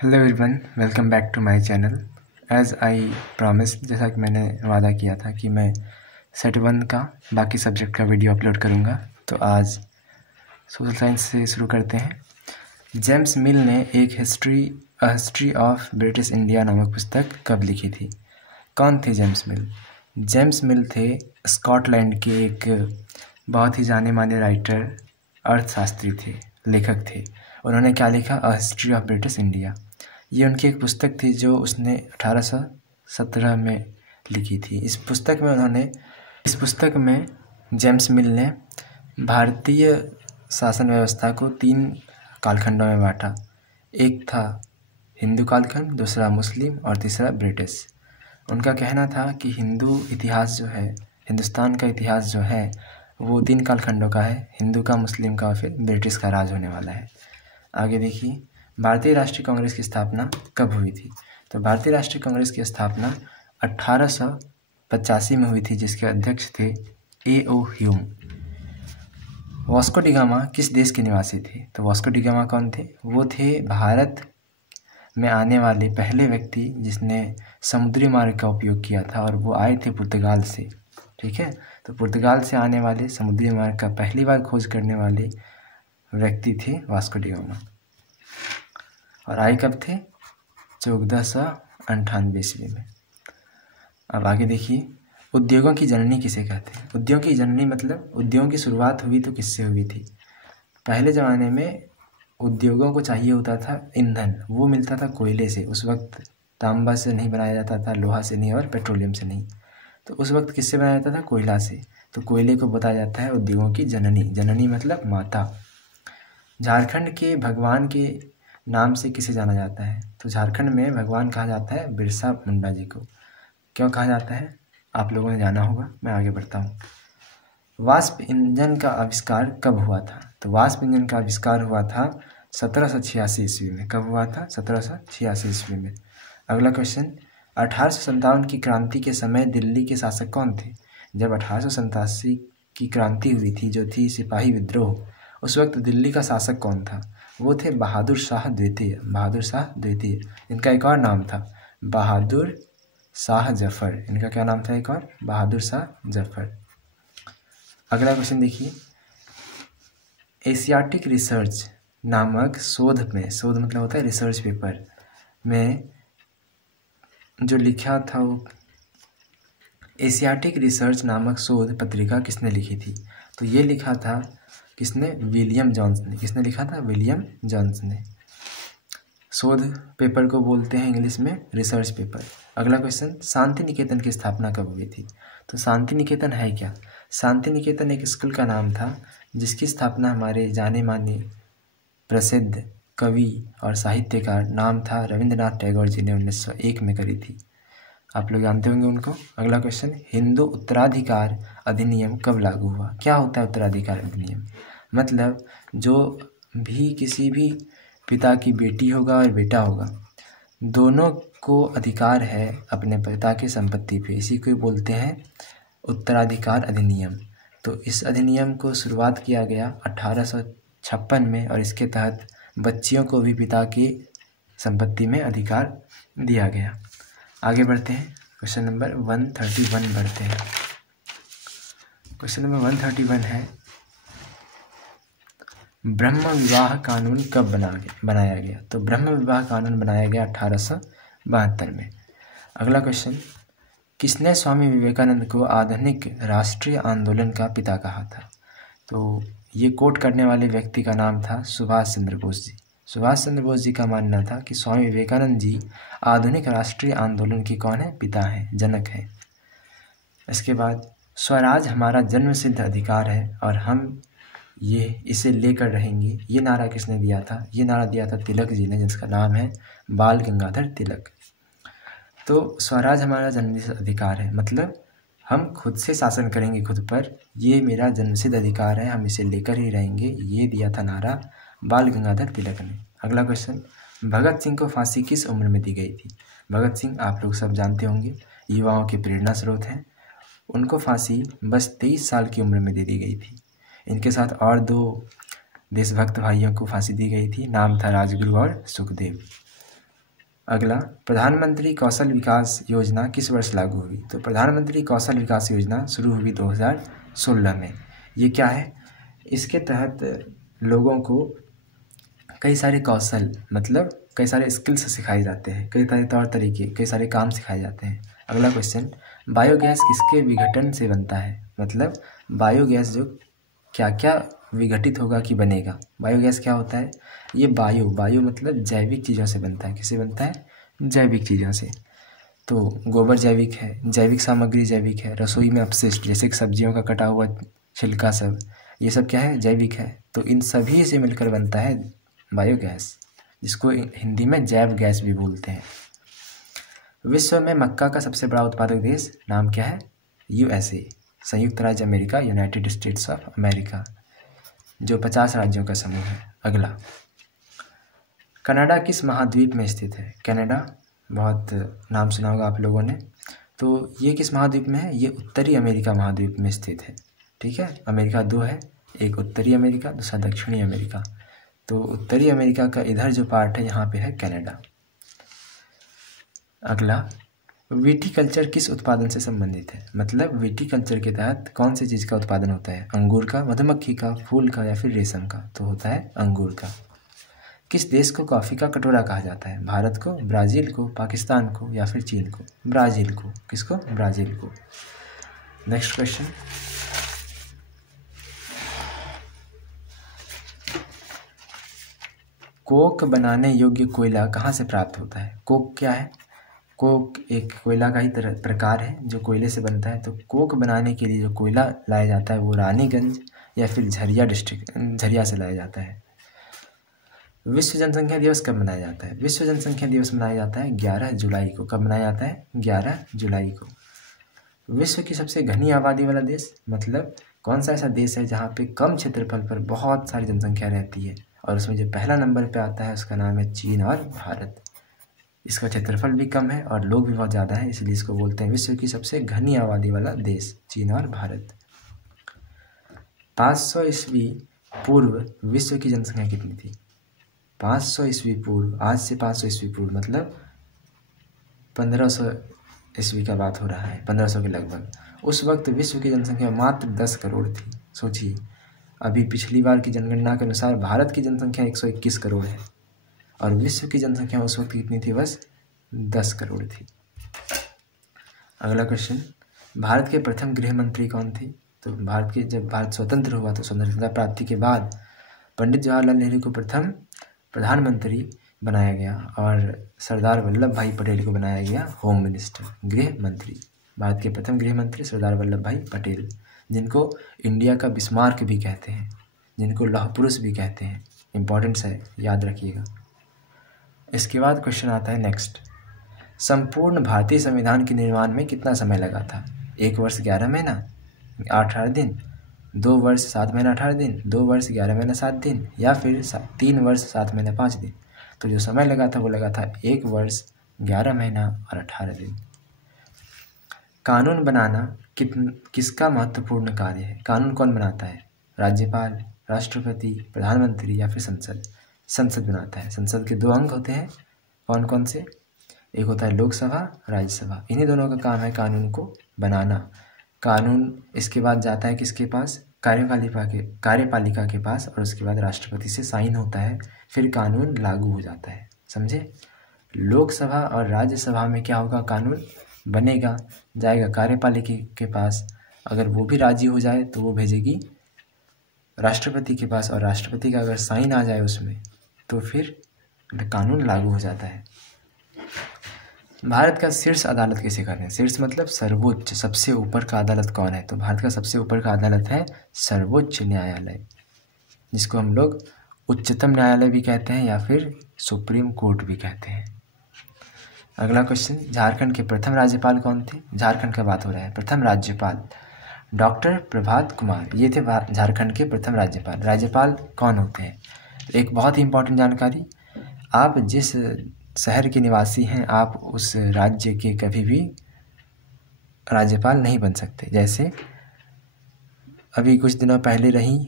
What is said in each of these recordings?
Hello everyone, welcome back to my channel. As I promise, जैसा कि मैंने वादा किया था कि मैं सेट 1 का बाकी सब्जेक्ट का वीडियो अपलोड करूंगा, तो आज सोशल साइंस से शुरू करते हैं। जेम्स मिल ने एक हिस्ट्री ऑफ ब्रिटिश इंडिया नामक पुस्तक कब लिखी थी? कौन थे जेम्स मिल? जेम्स मिल थे स्कॉटलैंड के एक बहुत ही जाने माने राइटर, अर्थशास्त्री थे, लेखक थे। उन्होंने क्या लिखा? A history of British India. ये उनकी एक पुस्तक थी जो उसने 1817 में लिखी थी। इस पुस्तक में जेम्स मिल ने भारतीय शासन व्यवस्था को 3 कालखंडों में बांटा। एक था हिंदू कालखंड, दूसरा मुस्लिम और तीसरा ब्रिटिश। उनका कहना था कि हिंदुस्तान का इतिहास जो है वो 3 कालखंडों का है, हिंदू का, मुस्लिम का और फिर ब्रिटिश का राज होने वाला है। आगे देखिए, भारतीय राष्ट्रीय कांग्रेस की स्थापना कब हुई थी? तो भारतीय राष्ट्रीय कांग्रेस की स्थापना 1885 में हुई थी, जिसके अध्यक्ष थे A.O. Hume. Vasco D gamma किस देश के निवासी थे? तो वास्को डी गामा कौन थे? वो थे भारत में आने वाले पहले व्यक्ति जिसने समुद्री मार्ग का उपयोग किया था, और वो आए थे पुर्तगाल से। ठीक है, तो पुर्तगाल से आने वाले समुद्री मार्ग का पहली बार खोज करने वाले व्यक्ति थे वास्को डी गामा। और आए कब थे? 1498 ईस्वी में। अब आगे देखिए, उद्योगों की जननी किसे कहते हैं? उद्योगों की जननी मतलब उद्योगों की शुरुआत हुई तो किससे हुई थी? पहले ज़माने में उद्योगों को चाहिए होता था ईंधन, वो मिलता था कोयले से। उस वक्त तांबा से नहीं बनाया जाता था, लोहा से नहीं और पेट्रोलियम से नहीं। तो उस वक्त किससे बनाया जाता था? कोयला से। तो कोयले को बताया जाता है उद्योगों की जननी। जननी मतलब माता। झारखंड के भगवान के नाम से किसे जाना जाता है? तो झारखंड में भगवान कहा जाता है बिरसा मुंडा जी को। क्यों कहा जाता है? आप लोगों ने जाना होगा, मैं आगे बढ़ता हूँ। वाष्प इंजन का आविष्कार कब हुआ था? तो वाष्प इंजन का आविष्कार हुआ था 1786 ईस्वी में। कब हुआ था? 1786 ईस्वी में। अगला क्वेश्चन, 1857 की क्रांति के समय दिल्ली के शासक कौन थे? जब 1887 की क्रांति हुई थी, जो थी सिपाही विद्रोह, उस वक्त दिल्ली का शासक कौन था? वो थे बहादुर शाह द्वितीय। बहादुर शाह द्वितीय। इनका एक और नाम था बहादुर शाह जफर। इनका क्या नाम था एक और? बहादुर शाह जफर। अगला क्वेश्चन देखिए, एशियाटिक रिसर्च नामक शोध मतलब होता है रिसर्च पेपर में जो लिखा था, वो एशियाटिक रिसर्च नामक शोध पत्रिका किसने लिखी थी? तो ये लिखा था किसने? विलियम जोन्स ने। किसने लिखा था? विलियम जोन्स ने। शोध पेपर को बोलते हैं इंग्लिश में रिसर्च पेपर। अगला क्वेश्चन, शांति निकेतन की स्थापना कब हुई थी? तो शांति निकेतन है क्या? शांति निकेतन एक स्कूल का नाम था जिसकी स्थापना हमारे जाने माने प्रसिद्ध कवि और साहित्यकार नाम था रविंद्रनाथ टैगोर जी ने 1901 में करी थी। आप लोग जानते होंगे उनको। अगला क्वेश्चन, हिंदू उत्तराधिकार अधिनियम कब लागू हुआ? क्या होता है उत्तराधिकार अधिनियम? मतलब जो भी किसी भी पिता की बेटी होगा और बेटा होगा, दोनों को अधिकार है अपने पिता की संपत्ति पे। इसी को बोलते हैं उत्तराधिकार अधिनियम। तो इस अधिनियम को शुरुआत किया गया 1856 में, और इसके तहत बच्चियों को भी पिता की संपत्ति में अधिकार दिया गया। आगे बढ़ते हैं, क्वेश्चन नंबर 131 बढ़ते हैं। क्वेश्चन नंबर 131 है, ब्रह्म विवाह कानून कब बनाया गया? तो ब्रह्म विवाह कानून बनाया गया 1872 में। अगला क्वेश्चन, किसने स्वामी विवेकानंद को आधुनिक राष्ट्रीय आंदोलन का पिता कहा था? तो ये कोट करने वाले व्यक्ति का नाम था सुभाष चंद्र बोस जी। सुभाष चंद्र बोस जी का मानना था कि स्वामी विवेकानंद जी आधुनिक राष्ट्रीय आंदोलन के कौन है? पिता हैं, जनक हैं। इसके बाद, स्वराज हमारा जन्मसिद्ध अधिकार है और हम इसे लेकर रहेंगे, ये नारा किसने दिया था? ये नारा दिया था तिलक जी ने, जिसका नाम है बाल गंगाधर तिलक। तो स्वराज हमारा जन्मसिद्ध अधिकार है मतलब हम खुद से शासन करेंगे खुद पर, ये मेरा जन्मसिद्ध अधिकार है, हम इसे लेकर ही रहेंगे, ये दिया था नारा बाल गंगाधर तिलक ने। अगला क्वेश्चन, भगत सिंह को फांसी किस उम्र में दी गई थी? भगत सिंह आप लोग सब जानते होंगे, युवाओं के प्रेरणा स्रोत हैं। उनको फांसी बस 23 साल की उम्र में दे दी गई थी। इनके साथ और 2 देशभक्त भाइयों को फांसी दी गई थी, नाम था राजगुरु और सुखदेव। अगला, प्रधानमंत्री कौशल विकास योजना किस वर्ष लागू हुई? तो प्रधानमंत्री कौशल विकास योजना शुरू हुई 2016 में। ये क्या है? इसके तहत लोगों को कई सारे कौशल मतलब कई सारे स्किल्स सिखाए जाते हैं, कई सारे तौर तरीके, कई सारे काम सिखाए जाते हैं। अगला क्वेश्चन, बायोगैस किसके विघटन से बनता है? मतलब बायोगैस जो क्या क्या विघटित होगा कि बनेगा। बायोगैस क्या होता है? ये बायो मतलब जैविक चीज़ों से बनता है। किससे बनता है? जैविक चीज़ों से। तो गोबर जैविक है, जैविक सामग्री जैविक है, रसोई में अपशिष्ट जैसे कि सब्जियों का कटा हुआ छिलका सब, ये सब क्या है? जैविक है। तो इन सभी से मिलकर बनता है बायोगैस, जिसको हिंदी में जैव गैस भी बोलते हैं। विश्व में मक्का का सबसे बड़ा उत्पादक देश नाम क्या है? USA, संयुक्त राज्य America, United states of America, जो 50 राज्यों का समूह है। अगला, कनाडा किस महाद्वीप में स्थित है? कनाडा बहुत नाम सुना होगा आप लोगों ने। तो ये किस महाद्वीप में है? ये उत्तरी अमेरिका महाद्वीप में स्थित है। ठीक है, अमेरिका 2 है, एक उत्तरी अमेरिका, दूसरा दक्षिणी अमेरिका। तो उत्तरी अमेरिका का इधर जो पार्ट है यहाँ पे है कनाडा। अगला, विटीकल्चर किस उत्पादन से संबंधित है? मतलब विटीकल्चर के तहत कौन सी चीज़ का उत्पादन होता है? अंगूर का, मधुमक्खी का, फूल का या फिर रेशम का? तो होता है अंगूर का। किस देश को कॉफ़ी का कटोरा कहा जाता है? भारत को, ब्राज़ील को, पाकिस्तान को या फिर चीन को? ब्राज़ील को। किसको? ब्राज़ील को। नेक्स्ट क्वेश्चन, कोक बनाने योग्य कोयला कहाँ से प्राप्त होता है? कोक क्या है? कोक एक कोयला का ही प्रकार है जो कोयले से बनता है। तो कोक बनाने के लिए जो कोयला लाया जाता है वो रानीगंज या फिर झरिया से लाया जाता है। विश्व जनसंख्या दिवस कब मनाया जाता है? विश्व जनसंख्या दिवस मनाया जाता है 11 जुलाई को। कब मनाया जाता है? 11 जुलाई को। विश्व की सबसे घनी आबादी वाला देश, मतलब कौन सा ऐसा देश है जहाँ पे कम क्षेत्रफल पर बहुत सारी जनसंख्या रहती है? और उसमें जो पहला नंबर पे आता है उसका नाम है चीन और भारत। इसका क्षेत्रफल भी कम है और लोग भी बहुत ज़्यादा है, इसलिए इसको बोलते हैं विश्व की सबसे घनी आबादी वाला देश, चीन और भारत। 500 ईस्वी पूर्व विश्व की जनसंख्या कितनी थी? 500 ईस्वी पूर्व, आज से 500 ईस्वी पूर्व मतलब 1500 ईस्वी का बात हो रहा है, 1500 के लगभग। उस वक्त विश्व की जनसंख्या मात्र 10 करोड़ थी। सोचिए, अभी पिछली बार की जनगणना के अनुसार भारत की जनसंख्या 121 करोड़ है और विश्व की जनसंख्या उस वक्त कितनी थी? बस 10 करोड़ थी। अगला क्वेश्चन, भारत के प्रथम गृह मंत्री कौन थे? तो जब भारत स्वतंत्र हुआ तो स्वतंत्रता प्राप्ति के बाद पंडित जवाहरलाल नेहरू को प्रथम प्रधानमंत्री बनाया गया और सरदार वल्लभ भाई पटेल को बनाया गया होम मिनिस्टर, गृह मंत्री। भारत के प्रथम गृह मंत्री सरदार वल्लभ भाई पटेल, जिनको इंडिया का बिस्मार्क भी कहते हैं, जिनको लौह पुरुष भी कहते हैं। इम्पोर्टेंस है, याद रखिएगा। इसके बाद क्वेश्चन आता है नेक्स्ट, संपूर्ण भारतीय संविधान के निर्माण में कितना समय लगा था? 1 वर्ष 11 महीना 18 दिन, 2 वर्ष 7 महीना 18 दिन, 2 वर्ष 11 महीना 7 दिन या फिर 3 वर्ष 7 महीना 5 दिन? तो जो समय लगा था वो लगा था 1 वर्ष 11 महीना और 18 दिन। कानून बनाना किसका महत्वपूर्ण कार्य है? कानून कौन बनाता है? राज्यपाल, राष्ट्रपति, प्रधानमंत्री या फिर संसद? संसद बनाता है। संसद के 2 अंग होते हैं, कौन कौन से? एक होता है लोकसभा, राज्यसभा। इन्हीं दोनों का काम है कानून को बनाना। कानून इसके बाद जाता है किसके पास? कार्यपालिका के पास, और उसके बाद राष्ट्रपति से साइन होता है, फिर कानून लागू हो जाता है। समझे? लोकसभा और राज्यसभा में क्या होगा? कानून बनेगा, जाएगा कार्यपालिका के पास, अगर वो भी राजी हो जाए तो वो भेजेगी राष्ट्रपति के पास, और राष्ट्रपति का अगर साइन आ जाए उसमें तो फिर कानून लागू हो जाता है। भारत का शीर्ष अदालत किसे कहते हैं? शीर्ष मतलब सर्वोच्च, सबसे ऊपर का अदालत कौन है? तो भारत का सबसे ऊपर का अदालत है सर्वोच्च न्यायालय, जिसको हम लोग उच्चतम न्यायालय भी कहते हैं या फिर सुप्रीम कोर्ट भी कहते हैं। अगला क्वेश्चन, झारखंड के प्रथम राज्यपाल कौन थे? झारखंड का बात हो रहा है। प्रथम राज्यपाल डॉक्टर प्रभात कुमार, ये थे झारखंड के प्रथम राज्यपाल। राज्यपाल कौन होते हैं? एक बहुत ही इंपॉर्टेंट जानकारी, आप जिस शहर के निवासी हैं आप उस राज्य के कभी भी राज्यपाल नहीं बन सकते। जैसे अभी कुछ दिनों पहले रही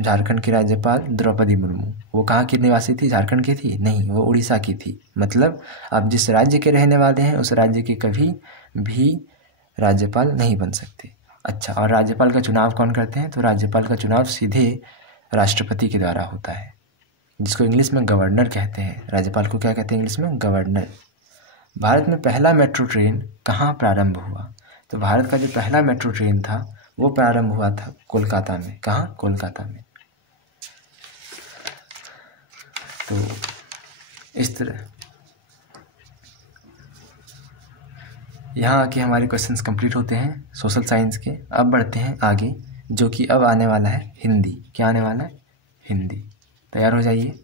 झारखंड की राज्यपाल द्रौपदी मुर्मू। वो कहाँ की निवासी थी? झारखंड की थी? नहीं, वो उड़ीसा की थी। मतलब आप जिस राज्य के रहने वाले हैं उस राज्य के कभी भी राज्यपाल नहीं बन सकते। अच्छा, और राज्यपाल का चुनाव कौन करते हैं? तो राज्यपाल का चुनाव सीधे राष्ट्रपति के द्वारा होता है, जिसको इंग्लिश में गवर्नर कहते हैं। राज्यपाल को क्या कहते हैं इंग्लिश में? गवर्नर। भारत में पहला मेट्रो ट्रेन कहाँ प्रारंभ हुआ? तो भारत का जो पहला मेट्रो ट्रेन था वो प्रारंभ हुआ था कोलकाता में। कहाँ? कोलकाता में। तो इस तरह यहाँ आके हमारे क्वेश्चंस कंप्लीट होते हैं सोशल साइंस के। अब बढ़ते हैं आगे, जो कि अब आने वाला है हिंदी। क्या आने वाला है? हिंदी। तैयार हो जाइए।